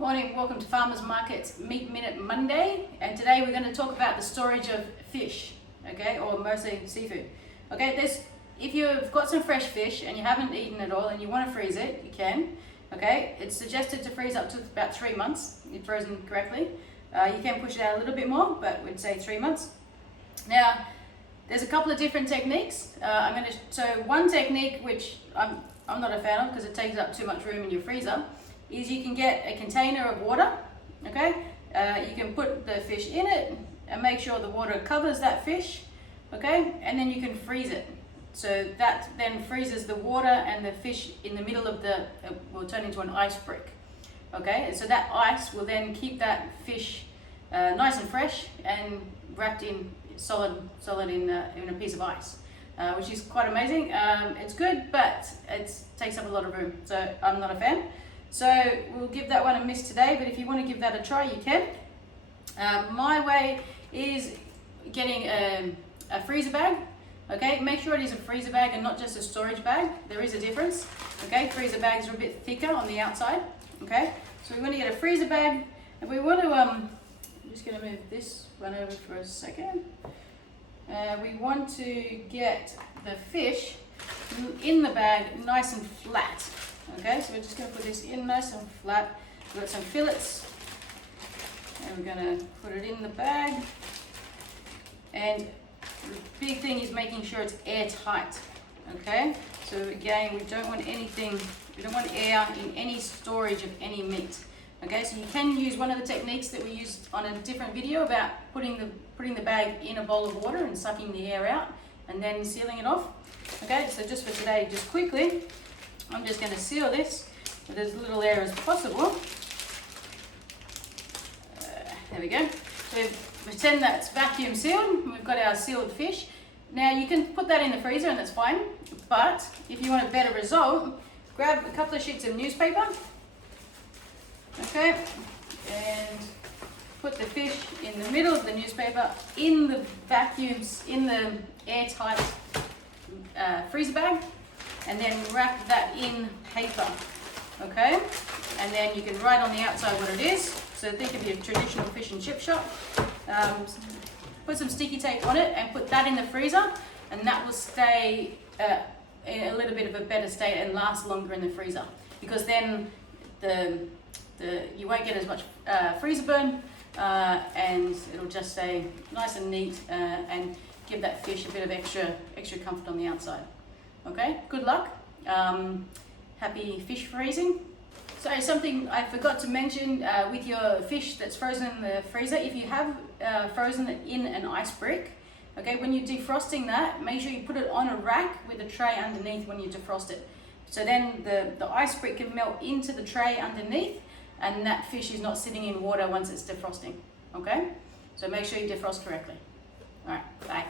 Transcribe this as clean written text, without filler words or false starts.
Morning, welcome to Farmers Market's Meat Minute Monday, and today we're going to talk about the storage of fish, okay, or mostly seafood. Okay, if you've got some fresh fish and you haven't eaten it all and you want to freeze it, you can. Okay, it's suggested to freeze up to about 3 months if frozen correctly. You can push it out a little bit more, but we'd say 3 months. Now, there's a couple of different techniques. So one technique which I'm not a fan of because it takes up too much room in your freezer, is you can get a container of water, okay? You can put the fish in it and make sure the water covers that fish, okay? And then you can freeze it. So that then freezes the water, and the fish in the middle of will turn into an ice brick, okay? And so that ice will then keep that fish nice and fresh and wrapped in solid in a piece of ice, which is quite amazing. It's good, but it takes up a lot of room, so I'm not a fan. So we'll give that one a miss today, but if you want to give that a try, you can. My way is getting a freezer bag. Okay, make sure it is a freezer bag and not just a storage bag. There is a difference. Okay, freezer bags are a bit thicker on the outside. Okay, so we want to get a freezer bag, and we want to I'm just going to move this one over for a second. We want to get the fish in the bag nice and flat. Okay, so we're just going to put this in nice and flat. We've got some fillets, and we're going to put it in the bag. And the big thing is making sure it's airtight. Okay, so again, we don't want air in any storage of any meat. Okay, so you can use one of the techniques that we used on a different video about putting the bag in a bowl of water and sucking the air out and then sealing it off. Okay, so just for today, just quickly, I'm just going to seal this with as little air as possible. There we go. So pretend that's vacuum sealed. We've got our sealed fish. Now you can put that in the freezer and that's fine, but if you want a better result, grab a couple of sheets of newspaper, okay, and put the fish in the middle of the newspaper in the airtight freezer bag, and then wrap that in paper, okay? And then you can write on the outside what it is. So think of your traditional fish and chip shop. Put some sticky tape on it and put that in the freezer, and that will stay in a little bit of a better state and last longer in the freezer, because then you won't get as much freezer burn, and it'll just stay nice and neat and give that fish a bit of extra comfort on the outside. Okay, good luck. Happy fish freezing. So something I forgot to mention with your fish that's frozen in the freezer, if you have frozen it in an ice brick, okay, when you're defrosting that, make sure you put it on a rack with a tray underneath when you defrost it. So then the ice brick can melt into the tray underneath, and that fish is not sitting in water once it's defrosting. Okay, so make sure you defrost correctly. All right, bye.